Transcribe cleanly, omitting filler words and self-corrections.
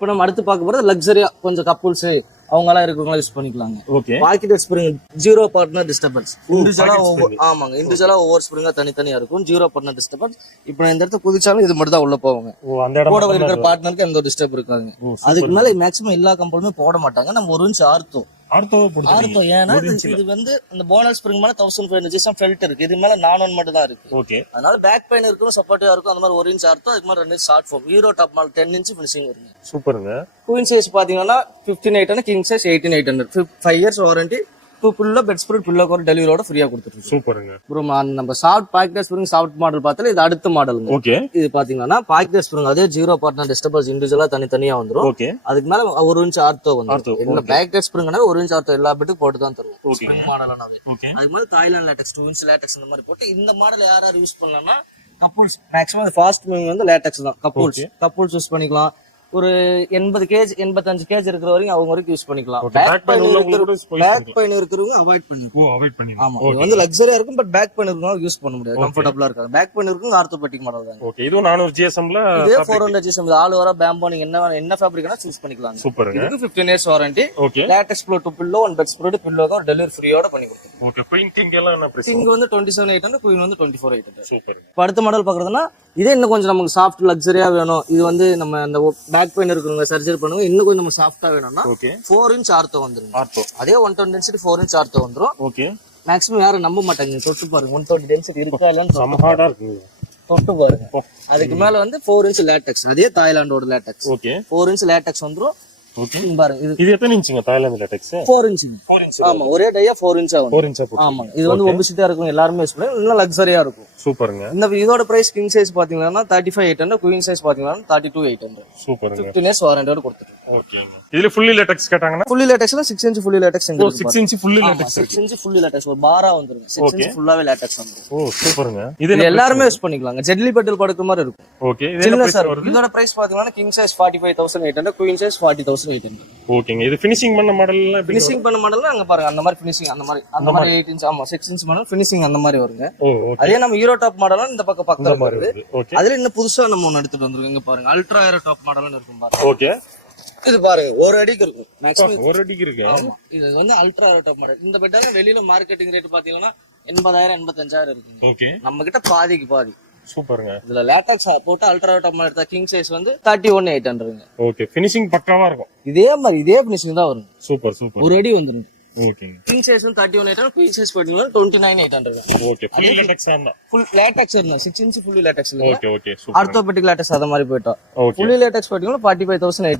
இப்போ நம்ம அடுத்து பார்க்க போறது லக்ஸரியா கொஞ்சம் கப்புள்ஸ் அவங்க எல்லாம் இருக்கவங்க யூஸ் பண்ணிக்கலாங்க. Okay. Pocket spring zero partner disturbance. இண்டிவிஜுவலா ஆமாங்க, இண்டிவிஜுவலா ஒவ்வொரு ஸ்ப்ரிங்கா தனித்தனியா இருக்கும். Zero partner disturbance. இப்போ நான் இந்த இடத்துல குதிச்சாலும் இது மட்டும் தான் உள்ள போவாங்க. கூட இருக்கிற பார்ட்னருக்கு எந்த டிஸ்டர்ப் இருக்காங்க. அதுக்கு மேல மேக்ஸிமம் எல்லா கம்பெனியுமே போட மாட்டாங்க. நம்ம 1 இன்ச் ஆர்த்தோ ஏன்னா இது வந்து இந்த போனல் ஸ்ப்ரிங் மேல 1500 ஃபெல்ட் இருக்கு. இது மேல 400 மட்டும் தான் இருக்கு. ஓகே. அதனால பேக் பெயின் இருக்கும், சப்போர்ட்டிவா இருக்கும். அந்த மாதிரி 1 இன்ச் ஆர்த்தோ, அதுக்கு மாதிரி 2 inch short form. Hero top model 10 inch finishing வருங்க. சூப்பருங்க. குயின் சைஸ் பாத்தீங்கன்னா 15800, கிங் சைஸ் 18800. 5 years warranty. புல்ல பெட் ஸ்ப்ரெட் பில்லோ கவர் டெலிவரியோட ஃப்ரீயா கொடுத்துட்டு. சூப்பருங்க. ப்ரோ நம்ம soft pocket spring soft model பார்த்தால இது அடுத்த மாடலுங்க. ஓகே. இது பாத்தீங்கன்னா பாக்கெட் ஸ்ப்ரிங் அதே ஜீரோ பார்ட்னர் டிஸ்டர்பன்ஸ் இண்டிவிஜுவலா தனித்தனியா வந்துரும். ஓகே. அதுக்கு மேல 1 இன்ச் ஆர்த்தோ வந்து என்ன பாக்கெட் ஸ்ப்ரிங்னா 1 இன்ச் ஆர்த்தோ எல்லா பெட்டுக்கும் போட்டு தான் தருவோம். ஓகே. மாடலானது. அதுக்கு மேல தாய்லாந்து லேட்டக்ஸ் 2 இன்ச் லேட்டக்ஸ் இந்த மாதிரி போட்டு இந்த மாடல் யார் யூஸ் பண்ணலாம்னா கப்புள்ஸ் மேக்ஸிமம் ஃபாஸ்ட் மூவிங் வந்து லேட்டக்ஸ் தான். கப்புள்ஸ் யூஸ் பண்ணிக்கலாம். ஒரு 80 கேஜ் 85 கேஜ் இருக்கிற வரைக்கும் அவங்க வரைக்கும் யூஸ் பண்ணிக்கலாம். பேக் பெயின் இருக்கிறவங்க அவாய்ட் பண்ணிக்கலாம். ஆமா, இது வந்து லக்ஸரியா இருக்கும். பட் பேக் பெயின் இருக்கிறவங்க யூஸ் பண்ண முடியாது, கம்ஃபர்டபுளா இருக்காது. பேக் பெயின் இருக்கும் ஆர்த்தோபெடிக் மாடல் தான். ஓகே. இது 400 ஜிஎஸ்எம்ல இதே 400 ஜிஎஸ்எம் ஆல் ஓவரா பேம்போ நீங்க என்ன ஃபேப்ரிக்னா சூஸ் பண்ணிக்கலாம். சூப்பருங்க. இதுக்கு 15 years warranty. Okay. Latex blow to pillow and bed spread pillow cover delivery ஃப்ரீயோட பண்ணி கொடுத்துருவோம். ஓகே. குயின் கிங் எல்லாம் என்ன பிரைஸ்? கிங் வந்து 27800, குயின் வந்து 24800. சூப்பர். இப்போ அடுத்த மாடல் பாக்குறதுன்னா இதே இன்னும் கொஞ்சம் நமக்கு சாஃப்ட் லக்ஸரியா வேணும். இது வந்து நம்ம அந்த பேக் பெயின் இருக்கிறவங்க சர்ஜரி பண்ணுவாங்க, இன்னும் கொஞ்சம் நம்ம சாஃப்ட்டா வேணும்னா 4 இன்ச் ஆர்த்தோ வந்துரும். அதே 120 டென்சிட்டி 4 இன்ச் ஆர்த்தோ வந்துரும். ஓகே. மேக்ஸிமம் யாரும் நம்ப மாட்டாங்க. தொட்டு பாருங்க 120 டென்சிட்டி இருக்கா இல்லன்னு சமஹாடா இருக்கு. தொட்டு பாருங்க. அதுக்கு மேல வந்து 4 இன்ச் லேட்டக்ஸ், அதே தாய்லாந்தோட லேட்டக்ஸ். ஓகே. 4 இன்ச் லேட்டக்ஸ் வந்துரும். ஓகே. பாருங்க இது எத்தனை இன்ச்சுங்க தாய்லாந்து லேட்டக்ஸ்? 4 இன்ச். ஆமா, ஒரே டையா 4 இன்ச் ஆகும். 4 இன்ச் ஆமா. இது வந்து ஒபிசிட்டியா இருக்கும், எல்லாரும் யூஸ் பண்ணலாம். இன்னும் லக்ஸரியா இருக்கும். சூப்பருங்க. இந்த இதோட பிரைஸ் கிங் சைஸ் பாத்தீங்கன்னா 35800, குயின் சைஸ் பாத்தீங்கன்னா 32800. சூப்பருங்க. 15 இயர்ஸ் வாரண்டியோட கொடுத்துட்டு. ஓகேங்க. இதுல ஃபுல்லி லேட்டக்ஸ் கேட்டாங்கன்னா ஃபுல்லி லேட்டக்ஸ்ல 6 இன்ச் ஃபுல்லி லேட்டக்ஸ் இருக்கு. 6 inch fully latex. 6 inch fully latex ஒரு பாரா வந்துரும். 6 இன்ச் ஃபுல்லாவே லேட்டக்ஸ் வந்துரும். ஓ சூப்பருங்க. இது எல்லாரும் யூஸ் பண்ணிக்கலாங்க. ஜெட்லி பெட்டல் படுக்கிற மாதிரி இருக்கும். ஓகே. இதோட பிரைஸ் பாத்தீங்கன்னா கிங் சைஸ் 45800, குயின் சைஸ் 40800. ஓகேங்க. இது ஃபினிஷிங் பண்ண மாடல்லாம் ஃபினிஷிங் பண்ண மாடல்னா அங்க பாருங்க அந்த மாதிரி ஃபினிஷிங் அந்த மாதிரி 8 இன்ச். ஆமா, 6 இன்ச் மாடல் ஃபினிஷிங் அந்த மாதிரி வருங்க. அதே நம்ம ஹீரோ டாப் மாடலும் இந்த பக்கம் வருது. அதுல இன்னும் புதுசா நம்ம ஒன்னு எடுத்துட்டு வந்திருக்கோம். இங்க பாருங்க அல்ட்ரா ஹீரோ டாப் மாடல்னு இருக்கும் பாருங்க. ஓகே. இது பாருங்க 1 அடிக்கு இருக்கும். மேக்ஸிமம் 1 அடிக்கு இருக்கு. ஆமா, இது வந்து அல்ட்ரா ஹீரோ டாப் மாடல். இந்த பெட்டால வெளியில மார்க்கெட்டிங் ரேட் பாத்தீங்கன்னா 80000 85000 இருக்குங்க. ஓகே. நம்ம கிட்ட பாதிக்கு பாதி. சூப்பருங்க. இதுல லேட்டக்ஸ் போட்டு அல்ட்ரா டாப் மாடல் எடுத்தா கிங் சைஸ் வந்து 31800ங்க. ஓகே. ஃபினிஷிங் பக்காவா இருக்கும். இதே மாதிரி இதே ஃபினிஷிங் தான் வரும். Super super. 1 அடி வந்துரும். ஓகேங்க. கிங் சைஸ் வந்து 31800, குயின் சைஸ் பாத்தீங்கன்னா 29800. ஓகே. ஃபுல் லேட்டக்ஸ் ஆனா ஃபுல் லேட்டக்ஸ் இருந்தா 6 இன்ச் ஃபுல் லேட்டக்ஸ் இல்ல. Okay okay. Super. Orthopaedic latex அத மாதிரி போய்ட்டோம். ஃபுல் லேட்டக்ஸ் பாத்தீங்கன்னா 45800.